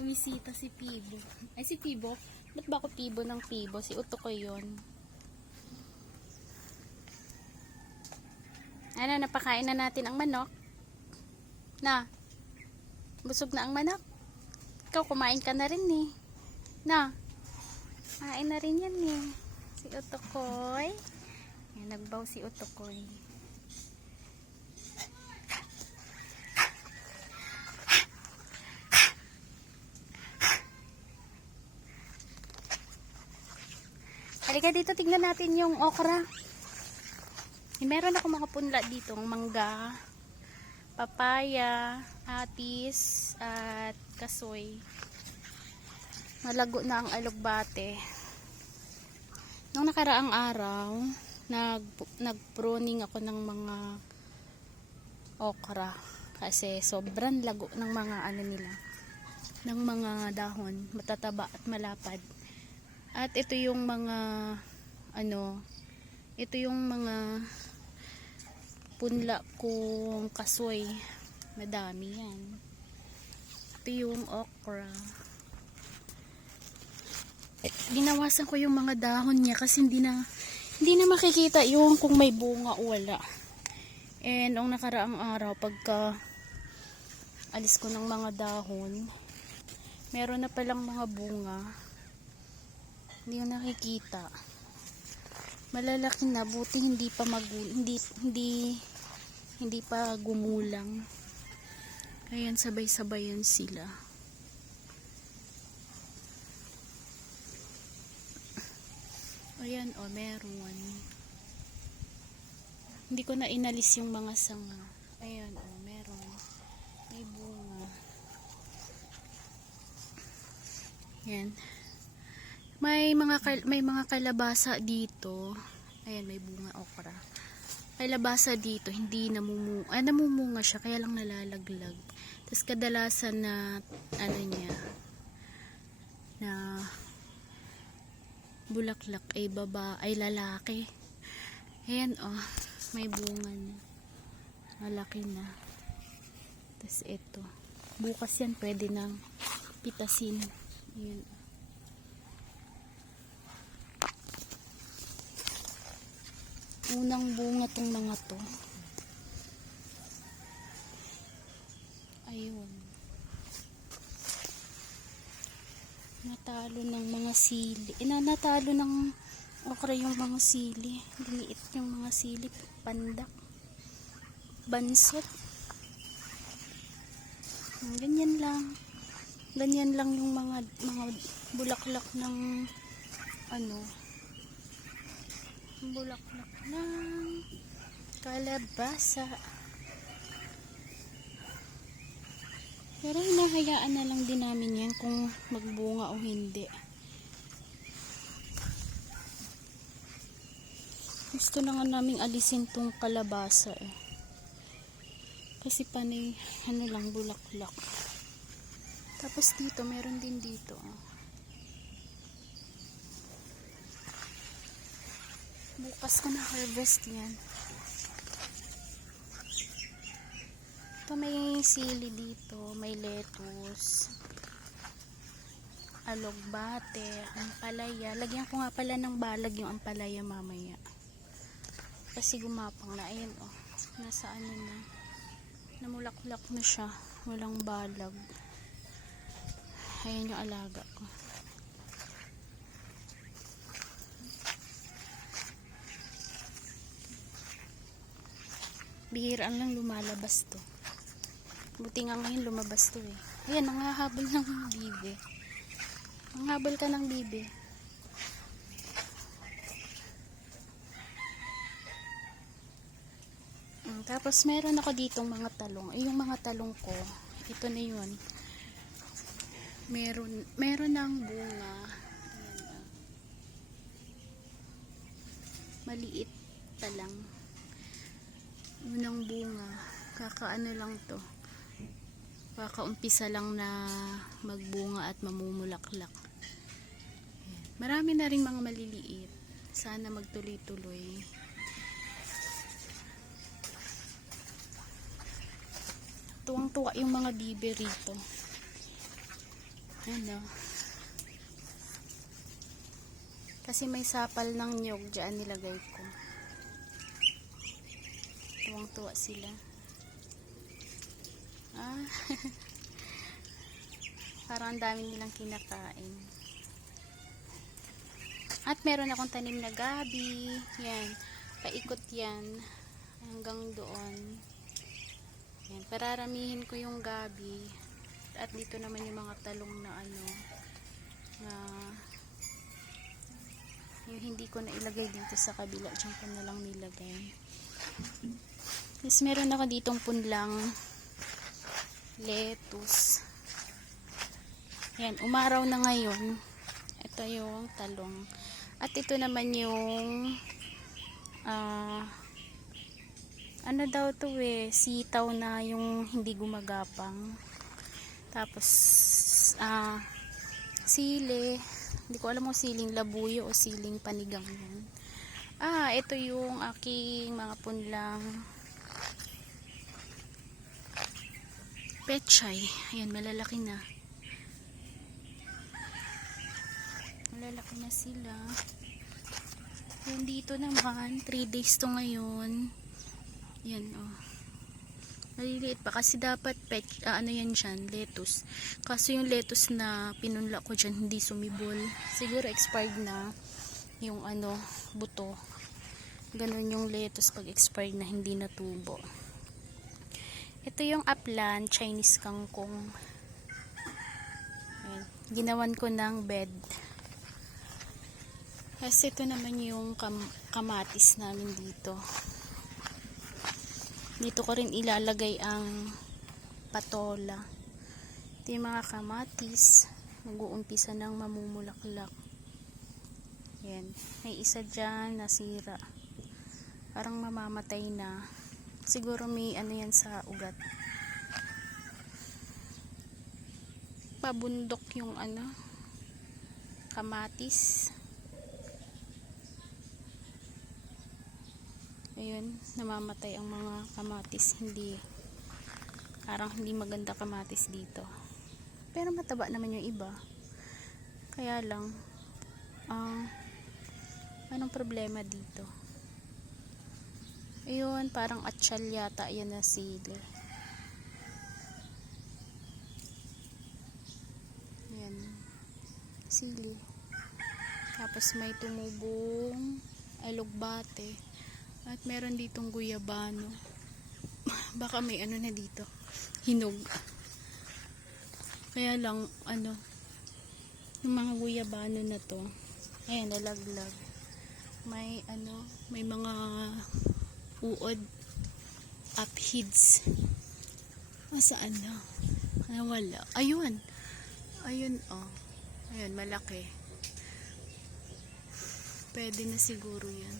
bumisita si Pibo. Ay, si Pibo? Ba't ba ako Pibo ng Pibo? Si Uto ko yun. Ano, napakain na natin ang manok? Na? Busog na ang manok? Ikaw, kumain ka na rin eh. Na? Kain na rin yan eh. Si Utokoy. Yan, nagbaw si Utokoy. Halika dito, tignan natin yung okra. Meron ako mga punla dito, mangga, papaya, atis, at kasoy. Malago na ang alugbate. Nung nakaraang araw, nag-pruning ako ng mga okra. Kasi sobrang lago ng mga ano nila, ng mga dahon, matataba at malapad. At ito yung mga ito yung mga punla kong kasoy. Madami yan. Ito yung okra. Binawasan ko yung mga dahon niya kasi hindi na makikita yung kung may bunga o wala. And nung nakaraang araw, pagka alis ko ng mga dahon, meron na palang mga bunga. Hindi ko nakikita. Malalaki na, buti hindi pa gumulang. Ayan, sabay-sabayan sila. Ayan, meron. Hindi ko na inalis yung mga sanga. Ayan, meron. May bunga. Ayan. May mga kalabasa dito. Ayan, may bunga okra. Kalabasa dito, hindi namumunga. Namumunga siya, kaya lang nalalaglag. Tapos kadalasan na na bulaklak ay lalaki. Ayan, may bunga na. Malaki na. Tapos ito. Bukas yan, pwede nang pitasin. Ayan. Unang bunga tong mga to. Ayun. Natalo ng mga sili. Natalo ng okra yung mga sili. Liliit yung mga sili. Pandak. Bansot. Ganyan lang. Ganyan lang yung mga bulaklak ng bulaklak ng kalabasa. Pero hinahayaan na lang din namin yan kung magbunga o hindi. Gusto na nga namin alisin tong kalabasa eh. Kasi panay lang bulaklak. Tapos dito, meron din dito. Bukas ko na harvest yan. Ito may sili dito, may lettuce, alugbate, ampalaya. Lagyan ko nga pala ng balag yung ampalaya mamaya. Kasi gumapang na. Ayan nasa na. Namulaklak na siya. Walang balag. Ayan yung alaga ko. Bihiraan lang lumalabas to. Buti nga ngayon lumabas to eh. Ayan, nanghahabol ng bibe. Nanghabol ka ng bibe. Tapos meron ako ditong mga talong. Yung mga talong ko, ito na yun. Meron ng bunga. Ayan, maliit pa lang. Unang bunga, kakaano lang to, kakaumpisa lang na magbunga at mamumulaklak. Marami na rin mga maliliit, sana magtuloy-tuloy. Tuwang-tuwa yung mga bibe rito. Ano. Kasi may sapal ng nyog dyan nilagay ko. Tuwang-tuwa sila. Ah. Parang ang dami nilang kinakain. At meron akong tanim na gabi. Yan. Paikot yan. Hanggang doon. Yan. Pararamihin ko yung gabi. At dito naman yung mga talong na ano. Na yung hindi ko na ilagay dito sa kabila. Diyan ko na lang nilagay. Tapos meron ako ditong punlang lettuce. Yan. Umaraw na ngayon. Ito yung talong. At ito naman yung ano daw to sitaw na yung hindi gumagapang. Tapos sili. Hindi ko alam kung siling labuyo o siling panigang yan. Ito yung aking mga punlang pechay. Ayan, malalaki na. Malalaki na sila. Yung dito naman 3 days to ngayon. Yan maliliit pa kasi dapat ano yan dyan, lettuce. Kaso yung lettuce na pinunla ko dyan hindi sumibol. Siguro expired na yung ano buto. Ganun yung lettuce pag expired na hindi natubo. Ito yung upland Chinese kangkong. Ayan. Ginawan ko ng bed. Kasi ito naman yung kamatis namin dito. Dito ko rin ilalagay ang patola. Ito yung mga kamatis. Mag-uumpisa ng mamumulaklak. Yan. May isa dyan nasira. Parang mamamatay na. Siguro may ano yan sa ugat. Pabundok yung ano kamatis. Ayun, namamatay ang mga kamatis. Parang hindi maganda kamatis dito. Pero mataba naman yung iba. Kaya lang, anong problema dito? Ayun, parang atsyal yata yan na sili. Ayan, sili. Tapos may tumubong alugbate. At meron ditong guyabano. Baka may ano na dito. Hinog. Kaya lang, yung mga guyabano na to, ayan, nalaglag. May mga uod, aphids. Saan na? Nawala. Ayun. Ayun, Ayun, malaki. Pwede na siguro yan.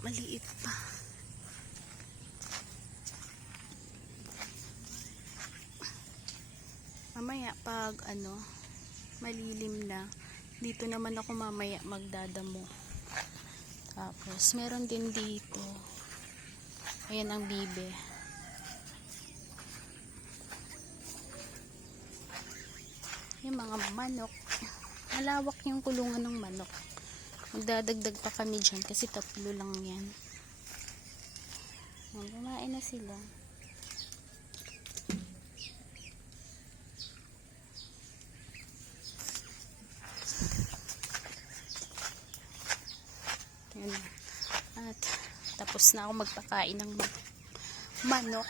Maliit pa. Mamaya pag malilim na, dito naman ako mamaya magdadamo. Tapos meron din dito. Ayan ang bibe. Yung mga manok. Malawak yung kulungan ng manok. Magdadagdag pa kami dyan kasi 3 lang yan. Kumain na sila. Yan. At tapos na ako magpakain ng manok.